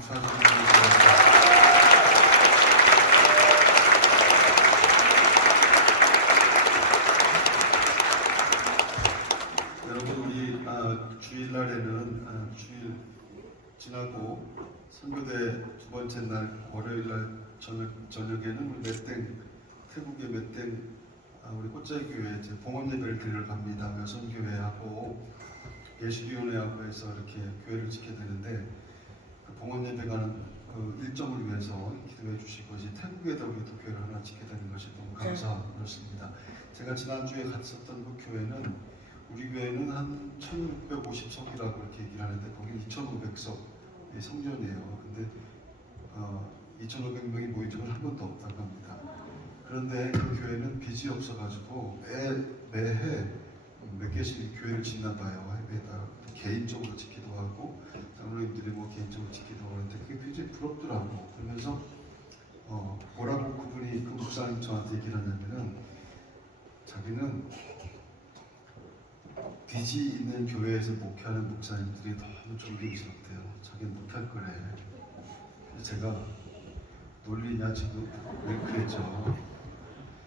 박수 한번 부탁드립니다. 여러분 우리 주일날에는 주일 지나고 선교대 두 번째 날 월요일날 저녁에는 우리 맷땡 태국의 맷땡 우리 꽃자교회 이제 봉헌 예배를 드리러 갑니다. 여성교회하고 예수교회하고 해서 이렇게 교회를 지켜야 되는데 그 봉헌 예배 가는 그 일정을 위해서 기도해 주시고 이제 태국에도 우리 또 교회를 하나 지켜야 되는 것이 너무 감사했습니다. 제가 지난주에 갔었던 그 교회는 우리 교회는 한 1650석이라고 이렇게 얘기를 하는데 거기는 2500석 성전이에요. 근데 2500명이 모인 적은 한 번도 없다고 합니다. 그런데 그 교회는 빚이 없어가지고 매해 몇 개씩 교회를 짓나 봐요. 해외에다 개인적으로 짓기도 하고 장로님들이 뭐 개인적으로 짓기도 하는데 그게 굉장히 부럽더라고. 그러면서 뭐라고 그분이 그 목사님 저한테 얘기를 하냐면은 자기는 빚이 있는 교회에서 목회하는 목사님들이 너무 존경스럽대요. 자기는 못할 거래. 그래서 제가 놀리냐 지금 왜 그랬죠.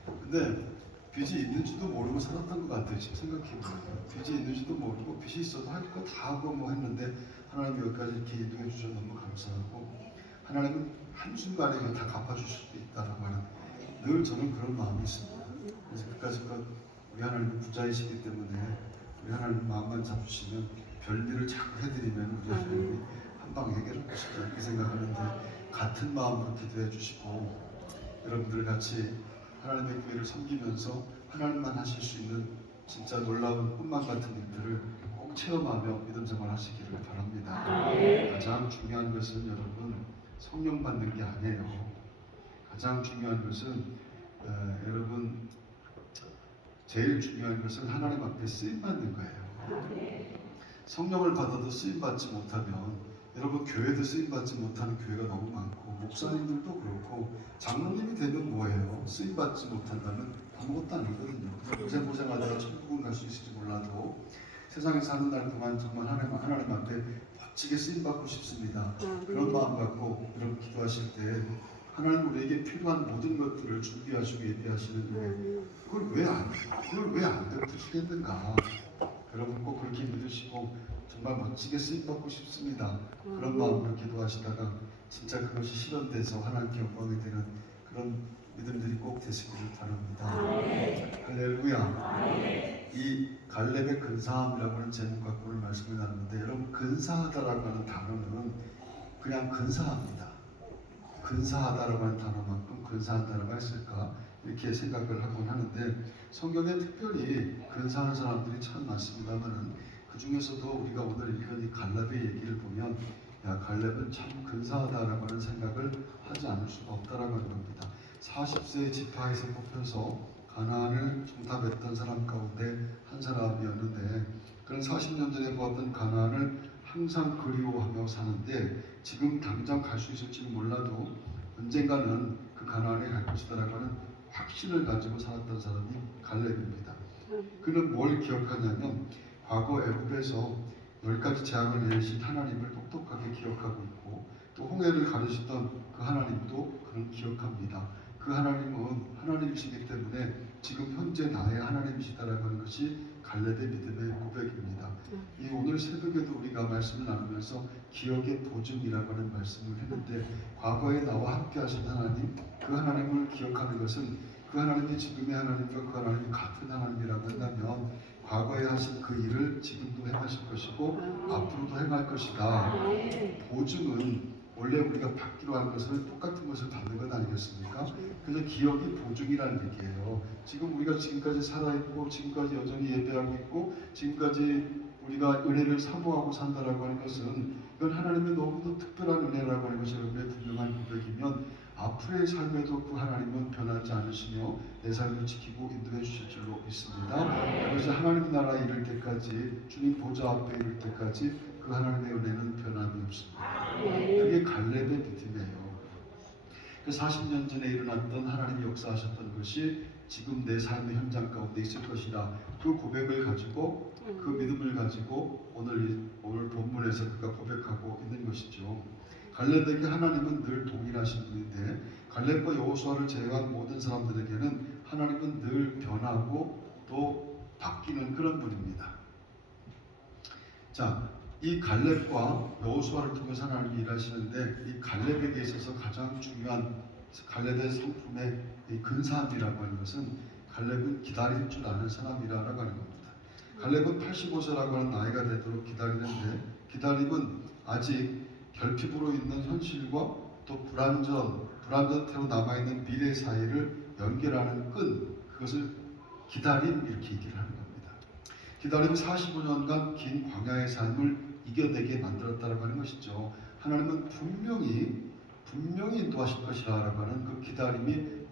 근데 빚이 있는지도 모르고 살았던 것 같아요. 지금 생각해보면 빚이 있는지도 모르고 빚이 있어도 할 거 다 하고 뭐 했는데 하나님 여기까지 이렇게 인도해 주셔서 너무 감사하고 하나님은 한순간에 다 갚아줄 수도 있다라고 하는 늘 저는 그런 마음이 있습니다. 그래서 그까짓 우리 하나님은 부자이시기 때문에 우리 하나님 마음만 잡으시면 별일을 자꾸 해드리면 우리 하나님이 한방 해결할 것이다 이렇게 생각하는데 같은 마음으로 기도해 주시고 여러분들 같이 하나님의 교회를 섬기면서 하나님만 하실 수 있는 진짜 놀라운 꿈만 같은 일들을 꼭 체험하며 믿음 생활 하시기를 바랍니다. 가장 중요한 것은 여러분 성령 받는 게 아니에요. 가장 중요한 것은 여러분 제일 중요한 것은 하나님 앞에 쓰임 받는 거예요. 성령을 받아도 쓰임 받지 못하면 여러분 교회도 쓰임 받지 못하는 교회가 너무 많고 목사님들도 그렇고 장로님이 되면 뭐예요? 쓰임 받지 못한다면 아무것도 아니거든요. 고생하다가 천국은 갈 수 있을지 몰라도 세상에 사는 날 동안 정말 하나님 앞에 멋지게 쓰임 받고 싶습니다. 그런 마음 갖고 여러분 기도하실 때 하나님 우리에게 필요한 모든 것들을 준비하시고 예비하시는데 그걸 왜 안 베푸시겠는가? 여러분 꼭 그렇게 믿으시고 정말 멋지게 쓰임받고 싶습니다. 그런 마음으로 기도하시다가 진짜 그것이 실현돼서 하나님께 영광이 되는 그런 믿음들이 꼭 되시기를 바랍니다. 할렐루야. 이 갈렙의 근사함이라고 하는 제목 갖고 오늘 말씀을 나누는데 여러분 근사하다라고 하는 단어는 그냥 근사합니다. 근사하다라고 하는 단어만큼 근사한 단어가 있을까 이렇게 생각을 하곤 하는데 성경에 특별히 근사한 사람들이 참 많습니다만은 그 중에서도 우리가 오늘 읽은 이 갈렙의 얘기를 보면 야 갈렙은 참 근사하다라고 하는 생각을 하지 않을 수가 없다라고 하는 겁니다. 40세 지파에서 뽑혀서 가나안을 정탐했던 사람 가운데 한 사람이었는데 그런 40년 전에 보았던 가나안을 항상 그리워하며 사는데 지금 당장 갈 수 있을지는 몰라도 언젠가는 그 가나안에 갈 것이다라고 하는 확신을 가지고 살았던 사람이 갈렙입니다. 그는 뭘 기억하냐면 과거 애굽에서 10가지 재앙을 내리신 하나님을 똑똑하게 기억하고 있고 또 홍해를 가르시던 그 하나님도 그는 기억합니다. 그 하나님은 하나님이시기 때문에 지금 현재 나의 하나님이시다라고 하는 것이 갈렙의 믿음의 고백입니다. 이 오늘 새벽에도 우리가 말씀을 나누면서 기억의 보증이라고 하는 말씀을 했는데 과거에 나와 함께 하신 하나님 그 하나님을 기억하는 것은 그 하나님이 지금의 하나님과 그 하나님이 같은 하나님이라고 한다면 과거에 하신 그 일을 지금도 행하실 것이고 앞으로도 행할 것이다. 보증은 원래 우리가 받기로 한 것은 똑같은 것을 받는 것 아니겠습니까? 그래서 기억이 보증이라는 얘기예요. 지금 우리가 지금까지 살아있고 지금까지 여전히 예배하고 있고 지금까지 우리가 은혜를 사모하고 산다라고 하는 것은 이건 하나님의 너무도 특별한 은혜라고 하는 것이 여러분의 분명한 고백이면 앞으로의 삶에도 그 하나님은 변하지 않으시며 내 삶을 지키고 인도해 주실 줄로 믿습니다. 그래서 하나님 나라에 이를 때까지 주님 보좌 앞에 이를 때까지 그 하나님의 은혜는 변함이 없습니다. 그게 갈렙의 믿음이에요. 그 40년 전에 일어났던 하나님이 역사하셨던 것이 지금 내 삶의 현장 가운데 있을 것이라 그 고백을 가지고 그 믿음을 가지고 오늘 본문에서 그가 고백하고 있는 것이죠. 갈렙에게 하나님은 늘 동일하신 분인데 갈렙과 여호수아를 제외한 모든 사람들에게는 하나님은 늘 변하고 또 바뀌는 그런 분입니다. 자, 이 갈렙과 여호수아를 통해서 하나님이 일하시는데 이 갈렙에게 있어서 가장 중요한 갈렙의 성품의 이 근사함이라고 하는 것은 갈렙은 기다릴 줄 아는 사람이라고 하는 겁니다. 갈렙은 85세라고 하는 나이가 되도록 기다리는데 기다림은 아직 결핍으로 있는 현실과 또 불완전태로 남아있는 미래 사이를 연결하는 끈, 그것을 기다림 이렇게 얘기를 하는 겁니다. 기다림 45년간 긴 광야의 삶을 이겨내게 만들었다고 하는 것이죠. 하나님은 분명히 인도하실 것이라고 하는 그 기다림이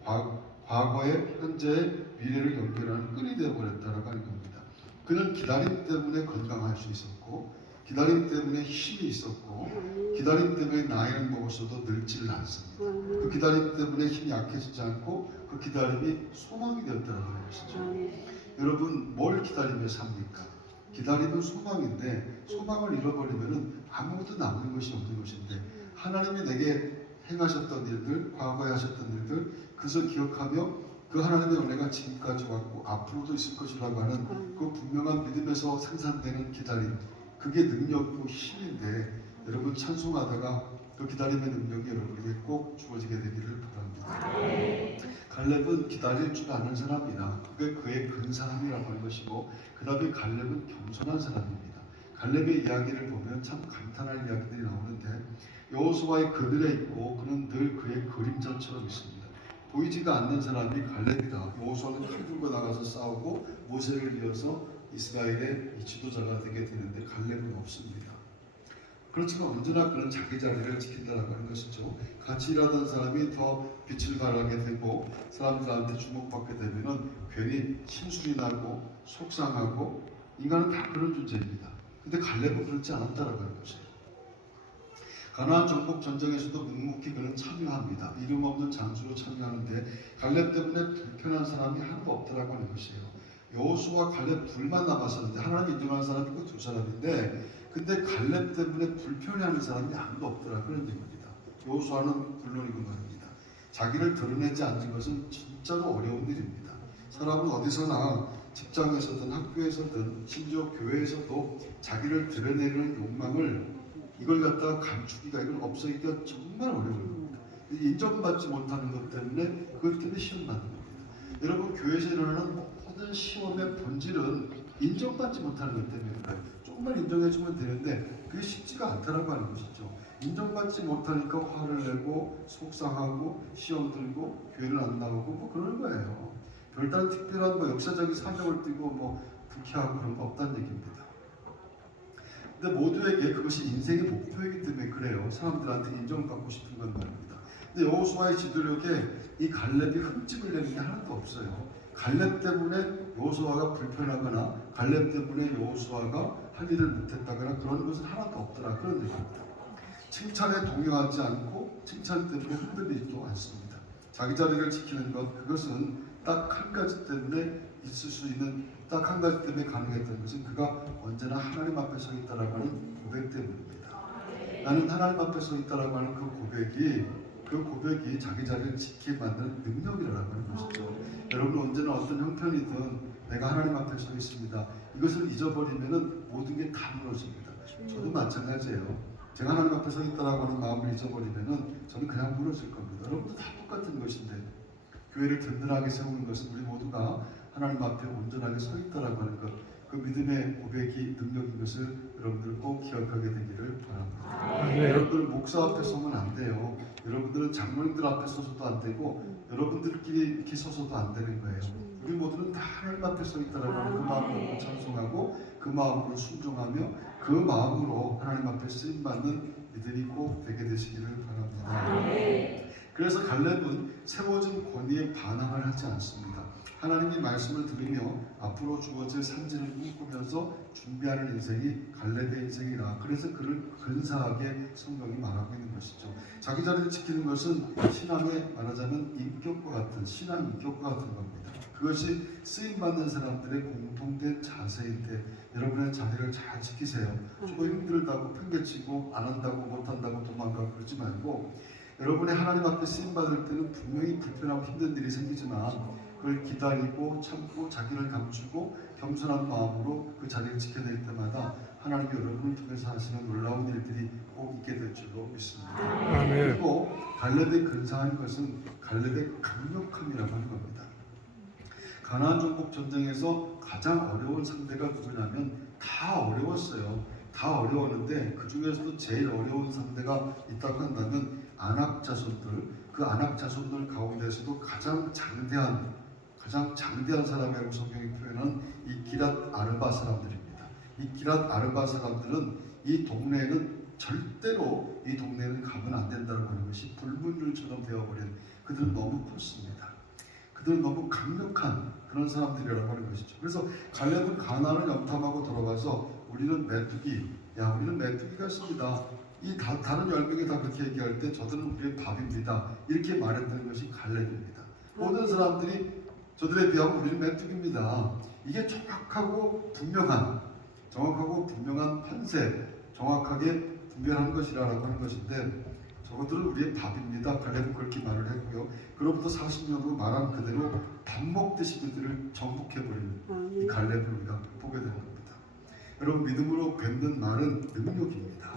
과거의 현재의 미래를 연결하는 끈이 되어버렸다고 하는 겁니다. 그는 기다림 때문에 건강할 수 있었고 기다림 때문에 힘이 있었고 기다림 때문에 나이는 먹었어도 늙지를 않습니다. 그 기다림 때문에 힘이 약해지지 않고 그 기다림이 소망이 되었다는 것이죠. 여러분 뭘 기다리며 삽니까? 기다림은 소망인데 소망을 잃어버리면 아무것도 남는 것이 없는 것인데 하나님이 내게 행하셨던 일들, 과거에 하셨던 일들 그것을 기억하며 그 하나님의 은혜가 지금까지 왔고 앞으로도 있을 것이라고 하는 그 분명한 믿음에서 생산되는 기다림, 그게 능력이고 힘인데 여러분 찬송하다가 그 기다림의 능력이 여러분에게 꼭 주어지게 되기를 바랍니다. 갈렙은 기다릴 줄 아는 사람이라 그게 그의 근사함이라고 하는 것이고 그 다음에 갈렙은 겸손한 사람입니다. 갈렙의 이야기를 보면 참 감탄할 이야기들이 나오는데 여호수아의 그늘에 있고 그는 늘 그의 그림자처럼 있습니다. 보이지가 않는 사람이 갈렙이다. 여호수아는 칼 들고 나가서 싸우고 모세를 이어서 이스라엘의 이 지도자가 되게 되는데 갈렙은 없습니다. 그렇지만 언제나 그는 자기 자리를 지킨다라고 하는 것이죠. 같이 일하던 사람이 더 빛을 발하게 되고 사람들한테 주목받게 되면은 괜히 심술이 나고 속상하고 인간은 다 그런 존재입니다. 근데 갈렙은 그렇지 않았다라고 하는 것이에요. 가나안 정복 전쟁에서도 묵묵히 그는 참여합니다. 이름 없는 장수로 참여하는데 갈렙 때문에 불편한 사람이 하나도 없더라고 하는 것이에요. 여호수아 갈렙 둘만 남았었는데 하나님 인정하는 사람이 그 두 사람인데 근데 갈렙 때문에 불편해하는 사람이 아무도 없더라 그런 얘기입니다. 여호수아는 물론이고 말입니다. 자기를 드러내지 않는 것은 진짜로 어려운 일입니다. 사람은 어디서나 직장에서든 학교에서든 심지어 교회에서도 자기를 드러내는 욕망을 이걸 갖다가 감추기가 이걸 없애기가 정말 어려운 겁니다. 인정받지 못하는 것 때문에 그것 때문에 시험 받는 겁니다. 여러분 교회에서 일어나는 모든 시험의 본질은 인정받지 못하는 것 때문에 그래요. 조금만 인정해주면 되는데 그게 쉽지가 않다라고 하는 것이죠. 인정받지 못하니까 화를 내고 속상하고 시험 들고 교회를 안 나오고 뭐 그러는 거예요. 별다른 특별한 뭐 역사적인 사명을 띠고 뭐 불쾌하고 그런 거 없다는 얘기입니다. 근데 모두에게 그것이 인생의 목표이기 때문에 그래요. 사람들한테 인정받고 싶은 건 말입니다. 근데 여호수아의 지도력에 이 갈렙이 흠집을 내는 게 하나도 없어요. 갈렙 때문에 여호수아가 불편하거나 갈렙 때문에 여호수아가 할 일을 못했다거나 그런 것은 하나도 없더라 그런 얘기입니다. 칭찬에 동요하지 않고 칭찬 때문에 흔들리지도 않습니다. 자기 자리를 지키는 것 그것은 딱 한 가지 때문에 있을 수 있는 딱 한 가지 때문에 가능했던 것은 그가 언제나 하나님 앞에 서 있다라고 하는 고백 때문입니다. 나는 하나님 앞에 서 있다라고 하는 그 고백이 자기 자리를 지키게 만드는 능력이라고 하는 것이죠. 여러분 언제나 어떤 형편이든 내가 하나님 앞에 서 있습니다. 이것을 잊어버리면은 모든 게 다 무너집니다. 저도 마찬가지예요. 제가 하나님 앞에 서 있다라고 하는 마음을 잊어버리면은 저는 그냥 무너질 겁니다. 여러분도 다 똑같은 것인데 교회를 든든하게 세우는 것은 우리 모두가 하나님 앞에 온전하게 서 있다라고 하는 것, 그 믿음의 고백이 능력인 것을 여러분들 꼭 기억하게 되기를 바랍니다. 여러분들 목사 앞에 서면 안 돼요. 여러분들은 장로님들 앞에 서서도 안 되고 여러분들끼리 이렇게 서서도 안 되는 거예요. 우리 모두는 다 하나님 앞에 서 있다라고 하는 그 마음으로 찬송하고 그 마음으로 순종하며 그 마음으로 하나님 앞에 쓰임받는 이들이 꼭 되게 되시기를 바랍니다. 그래서 갈렙은 세워진 권위에 반항을 하지 않습니다. 하나님의 말씀을 들으며 앞으로 주어질 산지를 꿈꾸면서 준비하는 인생이 갈렙의 인생이라. 그래서 그를 근사하게 성경이 말하고 있는 것이죠. 자기 자리를 지키는 것은 신앙의 말하자면 인격과 같은 신앙 인격과 같은 겁니다. 그것이 쓰임받는 사람들의 공통된 자세인데 여러분의 자리를 잘 지키세요. 조금 힘들다고 팽개치고 안 한다고 못한다고 도망가고 그러지 말고 여러분의 하나님 앞에 쓰임받을 때는 분명히 불편하고 힘든 일이 생기지만 그걸 기다리고 참고 자기를 감추고 겸손한 마음으로 그 자리를 지켜낼 때마다 하나님이 여러분을 통해서 하시는 놀라운 일들이 꼭 있게 될 줄로 믿습니다. 아멘. 그리고 갈렙의 근사한 것은 갈렙의 강력함이라고 하는 겁니다. 가나안 정복 전쟁에서 가장 어려운 상대가 누구냐면 다 어려웠어요. 다 어려웠는데 그 중에서도 제일 어려운 상대가 있다고 한다면 아낙 자손들, 그 아낙 자손들 가운데서도 가장 장대한 사람이라고 성경이 표현한 이 기랏 아르바 사람들입니다. 이 기랏 아르바 사람들은 이 동네에는 절대로 이 동네에는 가면 안 된다고 하는 것이 불문율처럼 되어버린 그들은 너무 컸습니다. 그들은 너무 강력한 그런 사람들이라고 하는 것이죠. 그래서 갈렙은 가나안을 염탐하고 돌아가서 우리는 메뚜기가 있습니다. 이 다른 10명이 다 그렇게 얘기할 때 저들은 우리의 밥입니다. 이렇게 말했던 것이 갈렙입니다. 모든 사람들이 저들에 비하면 우리는 메뚜기입니다. 이게 정확하고 분명한 판세, 정확하게 분별한 것이라고 하는 것인데 저것들은 우리의 밥입니다. 갈렙은 그렇게 말을 했고요. 그로부터 40년 후 말한 그대로 밥 먹듯이 그들을 정복해버리는 이 갈렙을 우리가 보게 되는 겁니다. 여러분 믿음으로 뵙는 말은 능력입니다.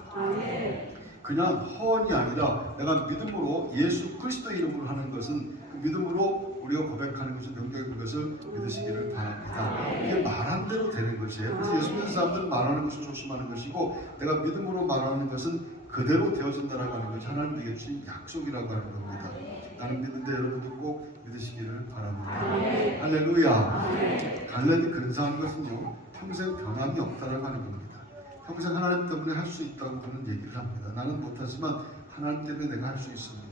그냥 허언이 아니라 내가 믿음으로 예수 그리스도 이름으로 하는 것은 그 믿음으로 우리가 고백하는 것은 능력인 것을 믿으시기를 바랍니다. 이게 말한 대로 되는 것이에요. 그래서 예수 믿는 사람들은 말하는 것을 조심하는 것이고 내가 믿음으로 말하는 것은 그대로 되어진다라고 하는 것이 하나님에게 주신 약속이라고 하는 겁니다. 나는 믿는데 여러분도 꼭 믿으시기를 바랍니다. 할렐루야. 갈렙이 근사한 것은요 평생 변함이 없다라고 하는 겁니다. 평생 하나님 때문에 할 수 있다고 그는 얘기를 합니다. 나는 못하지만 하나님 때문에 내가 할 수 있습니다.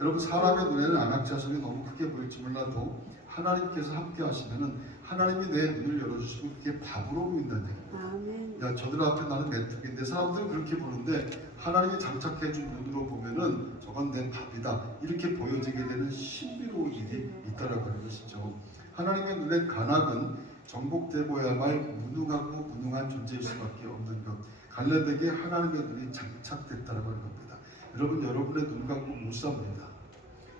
여러분 사람의 눈에는 아낙 자손이 너무 크게 보일지 몰라도 하나님께서 함께 하시면은 하나님이 내 눈을 열어주시고 그게 밥으로 보인다는 얘기입니다. 야 저들 앞에 나는 메뚜기인데 사람들은 그렇게 보는데 하나님이 장착해준 눈으로 보면은 저건 내 밥이다 이렇게 보여지게 되는 신비로운 일이 있다라고 하는 것이죠. 하나님의 눈에 가낙은 정복되고야 말 무능한 존재일 수밖에 없는 것. 갈렙에게 하나님의 눈이 장착됐다라고 하는 겁니다. 여러분의 눈 갖고 못 삽니다.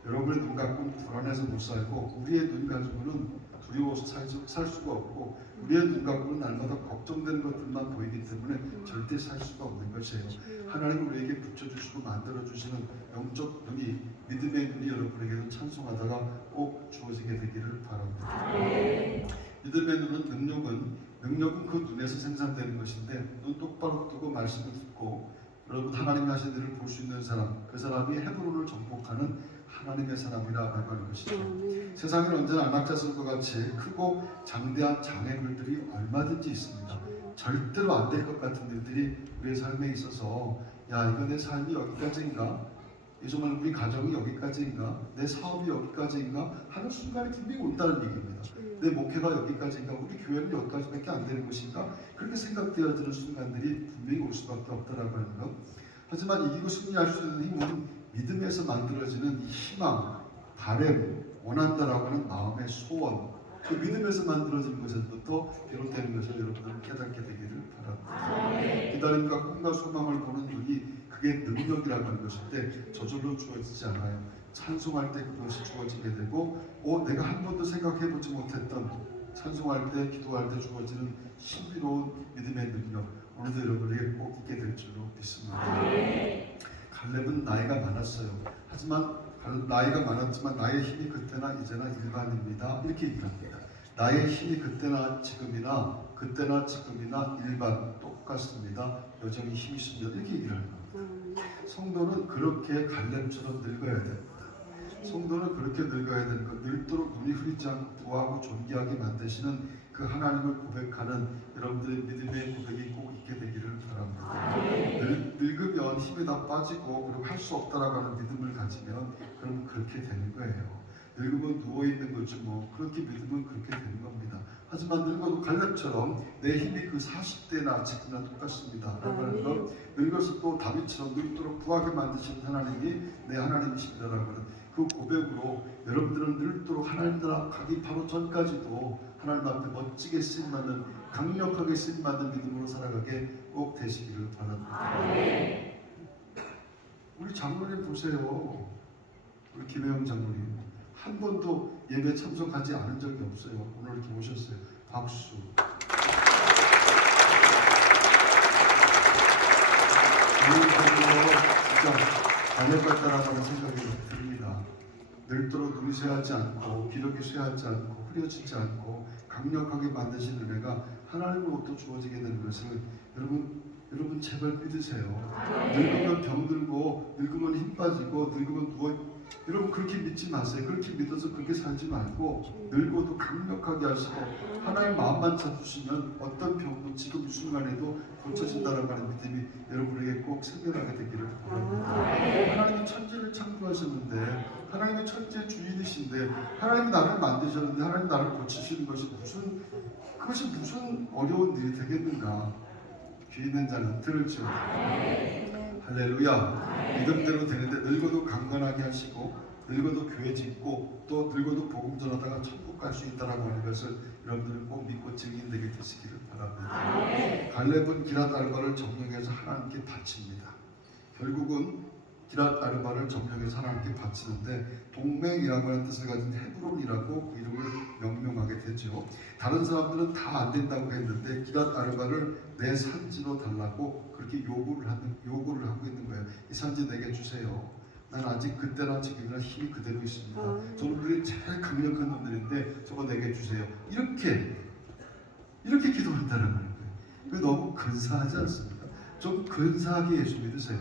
여러분의 눈 갖고는 불안해서 못 살고 우리의 눈 가지고는 두려워서 살 수가 없고 우리의 눈 갖고는 날마다 걱정되는 것들만 보이기 때문에 절대 살 수가 없는 것이에요. 하나님은 우리에게 붙여주시고 만들어주시는 영적 눈이 믿음의 눈이 여러분에게도 찬송하다가 꼭 주어지게 되기를 바랍니다. 믿음의 눈은 능력은 그 눈에서 생산되는 것인데 눈 똑바로 뜨고 말씀을 듣고 여러분 하나님이 하신 일을 볼 수 있는 사람 그 사람이 헤브론을 정복하는 하나님의 사람이라고 하는 것이죠. 세상에는 언제나 안악자손과 같이 크고 장대한 장애물들이 얼마든지 있습니다. 절대로 안 될 것 같은 일들이 우리의 삶에 있어서 야 이거 내 삶이 여기까지인가? 정말 우리 가정이 여기까지인가? 내 사업이 여기까지인가? 하는 순간이 분명히 온다는 얘기입니다. 내 목회가 여기까지인가? 우리 교회는 여기까지밖에 안 되는 것인가? 그렇게 생각되어지는 순간들이 분명히 올 수밖에 없다라고 하는 것. 하지만 이기고 승리할 수 있는 힘은 믿음에서 만들어지는 희망, 바램, 원한다라고 하는 마음의 소원, 그 믿음에서 만들어지는 것에서부터 비롯되는 것을 여러분들은 깨닫게 되기를 바랍니다. 기다림과 꿈과 소망을 보는 눈이 그게 능력이라고 하는 것인데 저절로 주어지지 않아요. 찬송할 때 그것이 주어지게 되고 내가 한 번도 생각해보지 못했던 찬송할 때 기도할 때 주어지는 신비로운 믿음의 능력 오늘도 여러분에게 꼭 있게 될 줄로 믿습니다. 갈렙은 나이가 많았어요. 하지만 나이가 많았지만 나의 힘이 그때나 이제나 일반입니다. 이렇게 얘기를 합니다. 나의 힘이 그때나 지금이나 일반 똑같습니다. 여전히 힘이 있습니다. 이렇게 얘기를 합니다. 성도는 그렇게 갈렙처럼 늙어야 됩니다. 성도는 그렇게 늙어야 되는 것, 늙도록 눈이 흐리지 않고 부하고 존귀하게 만드시는 그 하나님을 고백하는 여러분들의 믿음의 고백이 꼭 있게 되기를 바랍니다. 늙으면 힘이 다 빠지고 그리고 할 수 없다라고 하는 믿음을 가지면 그럼 그렇게 되는 거예요. 늙으면 누워있는 거지 뭐 그렇게 믿으면 그렇게 되는 겁니다. 하지만 늙어도 갈렙처럼 내 힘이 그 40대나 지금이나 똑같습니다. 라는 건 늙어서 또 다윗처럼 늙도록 부하게 만드시는 하나님이 내 하나님이십니다라고 하는 그 고백으로 여러분들은 늙도록 하나님 나라 가기 바로 전까지도 하나님 앞에 멋지게 쓰임받는 강력하게 쓰임받는 믿음으로 살아가게 꼭 되시기를 바랍니다. 우리 장로님 보세요. 우리 김혜영 장로님 한 번도 예배 참석하지 않은 적이 없어요. 오늘 이렇게 오셨어요. 박수. 진짜 관역 같다라는 생각이 듭니다. 늙도록 눈이 쇠하지 않고 기력이 쇠하지 않고 흐려지지 않고 강력하게 만드신 은혜가 하나님으로부터 주어지게 되는 것을 여러분 제발 믿으세요. 늙으면 병들고 늙으면 힘 빠지고 늙으면 누워 여러분 그렇게 믿지 마세요. 그렇게 믿어서 그렇게 살지 말고 늙어도 강력하게 하시고 하나님 마음만 찾으시면 어떤 병도 지금 이 순간에도 고쳐진다는 하는 믿음이 여러분에게 꼭 생겨나게 되기를 바랍니다. 하나님이 천지를 창조하셨는데 하나님이 천지의 주인이신데 하나님이 나를 만드셨는데 하나님 나를 고치시는 것이 그것이 무슨 어려운 일이 되겠는가. 귀 있는 자는 들을지어다. 할렐루야. 믿음대로 되는데 늙어도 강건하게 하시고 늙어도 교회 짓고 또 늙어도 복음 전하다가 천국 갈 수 있다라고 하는 것을 여러분들은 꼭 믿고 증인되게 되시기를 바랍니다. 갈렙은 기랏 아르바를 점령해서 하나님께 바칩니다. 결국은 기랏 아르바를 점령해서 하나님께 바치는데 동맹이라고 하는 뜻을 가진 헤브론이라고 그 이름을 명명하게 되죠. 다른 사람들은 다 안 된다고 했는데 기랏 아르바를 내 산지로 달라고 그렇게 요구를 하고 있는 거예요. 이 산지 내게 주세요. 난 아직 그때나 지금이나 힘이 그대로 있습니다. 저놈들이 제일 강력한 놈들인데 저거 내게 주세요. 이렇게 기도한다는 거예요. 그게 너무 근사하지 않습니까? 좀 근사하게 예수 믿으세요.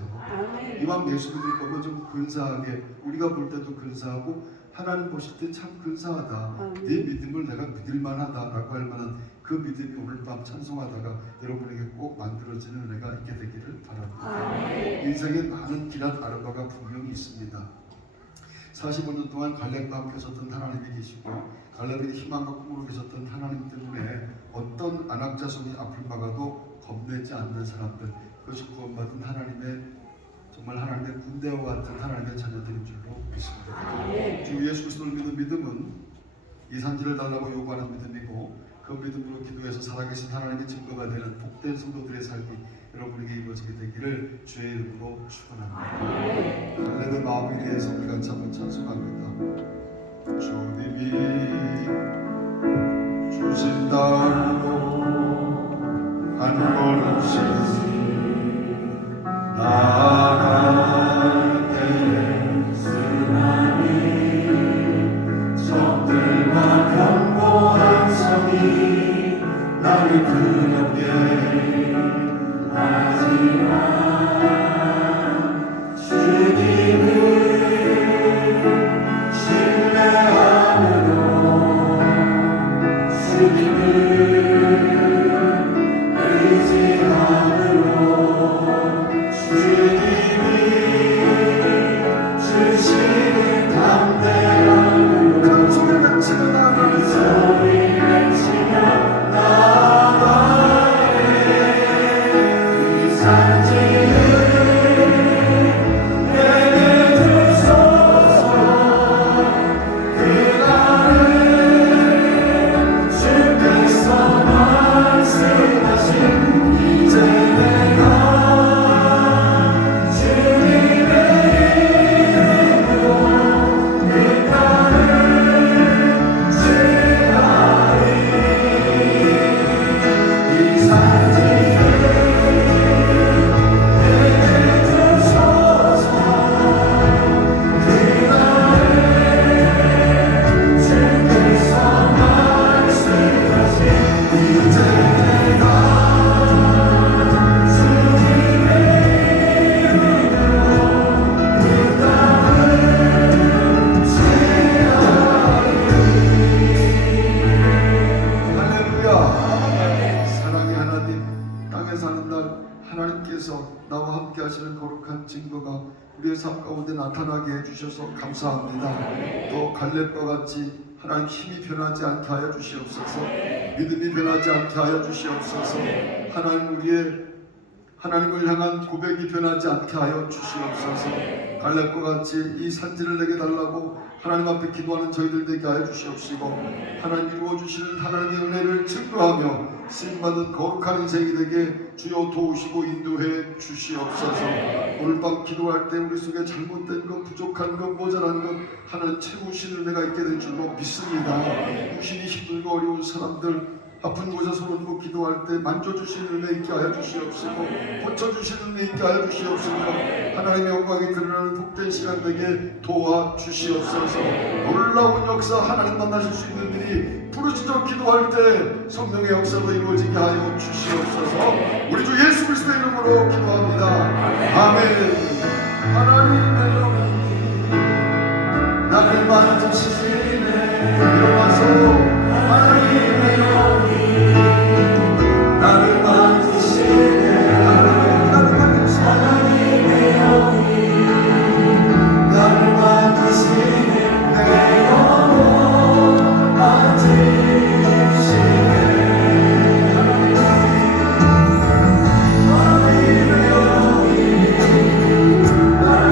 이왕 예수 믿을 거면 좀 근사하게 우리가 볼 때도 근사하고 하나님 보실 때 참 근사하다. 네 믿음을 내가 믿을 만하다라고 할 만한 그 믿음이 오늘 밤 찬송하다가 여러분에게 꼭 만들어지는 은혜가 있게 되기를 바랍니다. 인생에 많은 기랏 아르바가 분명히 있습니다. 45년 동안 갈렙과 함께 섰던 하나님이 계시고 갈렙에게 희망과 꿈으로 계셨던 하나님 때문에 어떤 안악자손이 앞을 막아도 겁내지 않는 사람들, 그것이 구원받은 하나님의 정말 하나님의 군대와 같은 하나님의 자녀들인 줄로 믿습니다. 주 예수 그리스도를 믿는 믿음은 이 산지를 달라고 요구하는 믿음이고 그 믿음으로 기도해서 살아계신 하나님의 증거가 되는 복된 성도들의 삶이 여러분에게 이루어지게 되기를 주의 이름으로 축원합니다. 갈렙의 마음을 위해서 우리 같이 한번 찬송합니다. 주님이 주신 땅으로 한 걸음씩 나아갈 때 수많은 적들과 견고한 성이 나를 두렵게 하지만 주님을 신뢰함으로 주님을 의지함으로 주님 삶 가운데 나타나게 해주셔서 감사합니다. 또 갈렙과 같이 하나님 힘이 변하지 않게 하여 주시옵소서. 믿음이 변하지 않게 하여 주시옵소서. 하나님 우리의 하나님을 향한 고백이 변하지 않게 하여 주시옵소서. 갈렙과 같이 이 산지를 내게 달라고 하나님 앞에 기도하는 저희들 되게 하여 주시옵시고, 하나님 이루어주시는 하나님의 은혜를 증거하며 쓰임받은 거룩한 인생이 되게 주여 도우시고 인도해 주시옵소서. 오늘 밤 기도할 때 우리 속에 잘못된 것, 부족한 것, 모자란 것 하나님 채우시는 은혜가 있게 될 줄로 믿습니다. 육신이 힘들고 어려운 사람들, 아픈 곳에 손을 들고 기도할 때 만져주시는 은혜 있게 하여 주시옵시고, 고쳐주시는 은혜 있게 하여 주시옵시고, 하나님의 영광이 드러나는 복된 시간 되게 도와주시옵소서. 놀라운 역사 하나님 만나실 수 있는 일이 부르짖어 기도할 때 성령의 역사로 이루어지게 하여 주시옵소서. 우리 주 예수 그리스도의 이름으로 기도합니다. 아멘. 하나님의 영이 나를 만지시네. 일어나서 하나님의 영이 나를 만지시네. 하나님의 영이 나를 만지시네. 내 영혼 만지시네. 하나님의 영이 나를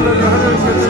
하나님 하나님께서